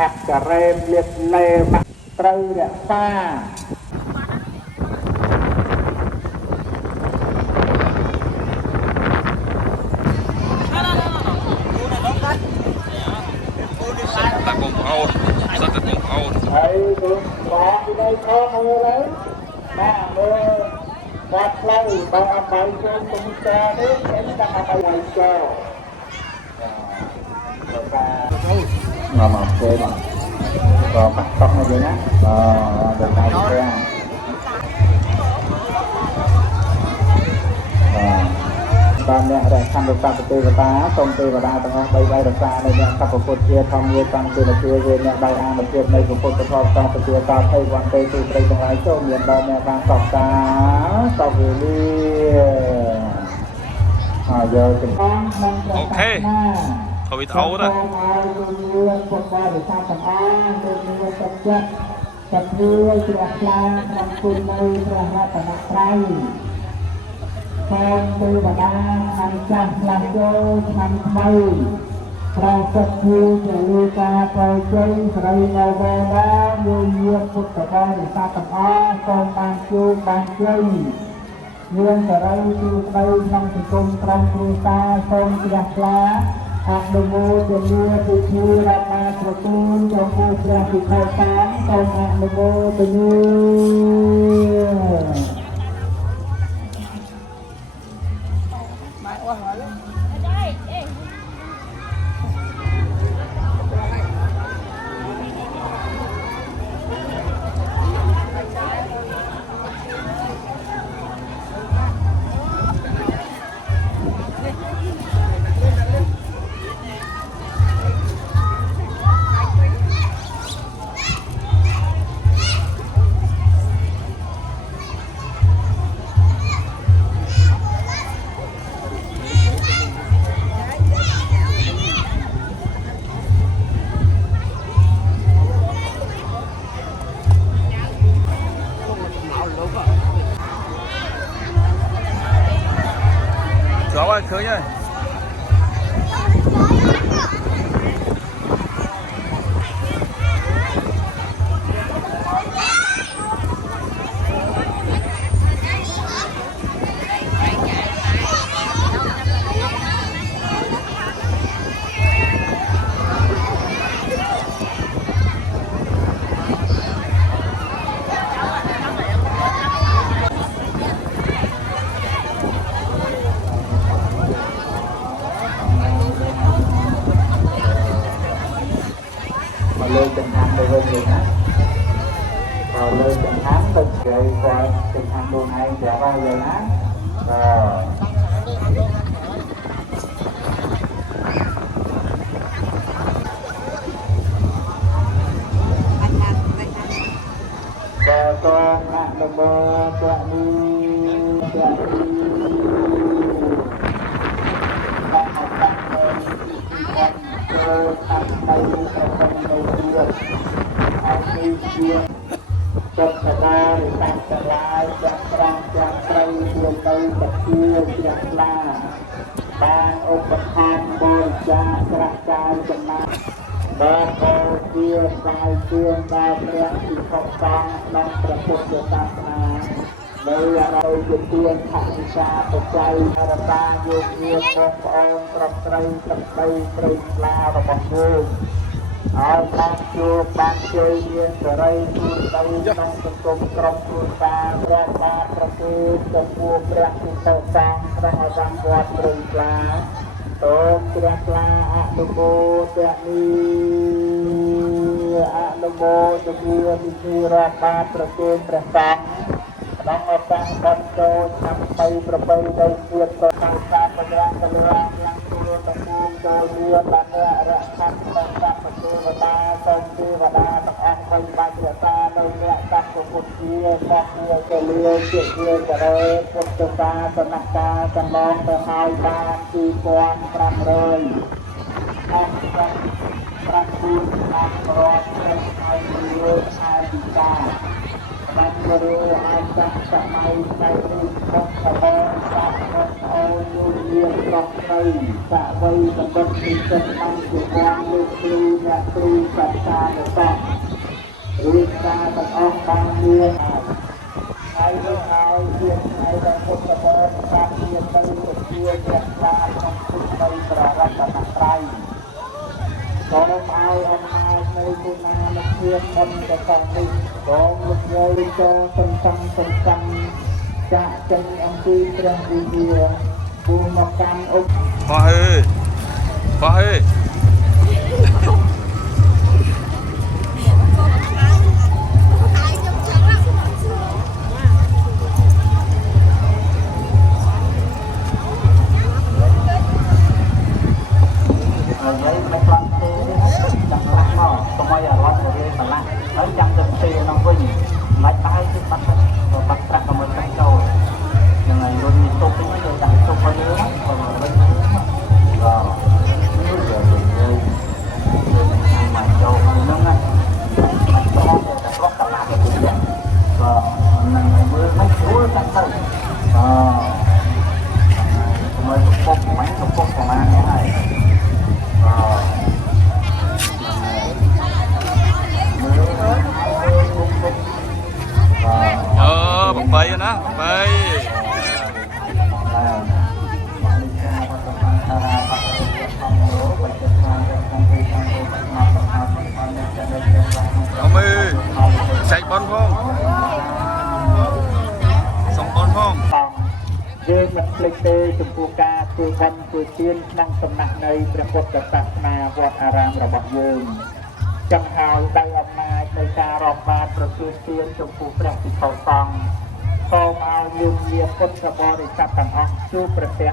ខាត់ការ៉េមលៀបលេមកត្រូវរក្សាតាកូនប្អូនសត្វតាកូនប្អូនហើយគឺបងពីđâyខំមើលហើយបាទមើលបាត់ផ្លូវបើអត់បាយចូលកុំស្គាល់ទេខ្ញុំដាក់ឲ្យបាយចូលមកទេមកក៏បាក់តក់មកយើងណាដល់ដៃព្រះតាមអ្នកដែលខណ្ឌរក្សាទេវតាសូមទេវតាទាំងអស់3ដៃរក្សានៅអ្នកសព្វពុទ្ធជាធម្មយាតាមទេវតាវាអ្នកដៃអានភាពនៃពុទ្ធធម៌តាមពជាតាថៃវន្តទេទូត្រីទាំងឡាយចូលមានដល់អ្នកបានសពតាសពវេលាយកទាំងអស់ក្នុងព្រះសាសនាថវិតអូណាពុទ្ធបរិស័ទទាំងអស់ដូចមានទឹកចិត្តចិត្តព្រួយជ្រះថ្លាក្នុងគុណនៃព្រះរតនត្រ័យសូមទេវតាហើយចាស់ឡើងចូលឆ្នាំថ្មីប្រសិទ្ធិជាលីកាប្រជ័យស្រីនៅវេលាមួយយាមពុទ្ធបរិស័ទទាំងអស់សូមបានជួបបានជ័យមានសរីទូស្ដីក្នុងសង្គមក្រុមគ្រួសារសូមជ្រះថ្លាអនុមោទនាពិធីរដ្ឋបាលប្រគំចំពោះព្រះពិខុសង្ឃសូមអនុមោទនាឃើញហើយលើចង្ហាន់ទៅវិញវិញណាក៏លើចង្ហាន់ទៅជ័យគាត់ចង្ហាន់ខ្លួនឯងប្រាប់ឲ្យយើងណាក៏អនុមោទនីចិត្តសដារិស័កទាំងឡាយចាក់ប្រាំងចាក់ត្រីរួមទៅតាជាជ្រះថ្លាបានឧបត្ថម្ភបរិច្ចាគស្រះកាយចំណាយបានបូជាស្ដាយជឿនដល់ព្រះពិខុសសង្ឃក្នុងព្រះពុទ្ធសាសនានៅឲ្យជាទានថវិកាបច្ច័យរតាយោធាបងប្អូនប្រុសស្រីប្រុសស្រីស្រីស្លារបស់យើងឲ្យបានជួបបានជ័យមានសេរីទូទៅក្នុងសង្គមក្រុមគ្រួសាររាប់បានប្រគល់ចំពោះព្រះពិខុសសង្ឃក្នុងអាសន្នវត្តព្រៃស្លាសូមជ្រះថ្លាអនុមោទនីអនុមោទនីពិធីរាប់បានប្រគល់ព្រះសង្ឃក្នុងឱកាសបន្តចូលឆ្នាំថ្មីប្រពៃណីជាតិក៏តាមការសម្រាប់កលងយ៉ាងទូលំទូលចូលមានបានរក្សាក្នុងកម្មទេវតាសូមទេវតាទាំងអស់វិញបានរក្សានៅអ្នកសព្វពុទ្ធជាមកជាកលៀជាជាចរេពុទ្ធសាសនកាកន្លងទៅហើយបាន2500អស់จากប្រាក់ទូតាមរដ្ឋព្រះហើយលើខែពិការបានរួចអាចចាក់សម័យស្ដីនេះបុកកបងសាក់បងអូនយូរយាប្រកស្រីសាក់វ័យបណ្ឌិតពិសិដ្ឋបានជាបានលើ លោកគ្រូអ្នកគ្រូសាស្ត្រានុសិស្សរៀបការទាំងអស់បានមានហើយនេះហើយជាថ្ងៃដែលពុទ្ធបរិស័ទមានទៅទទួលជ្រះថ្លាក្នុងគុណនៃព្រះរតនត្រ័យសូមឲ្យអំណាចនៃគុណានុភាពបុណ្យកសលនេះសូមលោកយាយចូលសន្សំចាក់ចេញអំពីព្រះវិហារពុំមកកាន់ឧប បោះអើយ vậy mấy con xe chẳng lắc nó có mấy ở lót rồi mà lắc ở trong tâm xe nó vinh mấy tay chứ bắt rồi bắt trạc vào một cái cầu nhưng này luôn nhìn tốt cái này đặt tốt bao nhiêu lắm còn bên rồi như giờ rồi mày châu nó ngay mày to để đặt lót cả lại cái gì đó rồi này mưa mấy chúa đặt thôi mới phục mấy phục của anh thế này bọc bay đó bay ông ơi chạy bón không xong bón không យើងមិនភ្លេចទេចំពោះការធ្វើបុណ្យធ្វើទានក្នុងសំណាក់នៃព្រះពុទ្ធសាសនាវត្តអារាមរបស់យើងចឹងហើយដោយអំណាចនៃការរាប់បាតប្រទានទានចំពោះព្រះភិក្ខុសង្ឃសូមឲ្យយើងជាពុទ្ធបរិស័ទទាំងអស់ជួបប្រទះ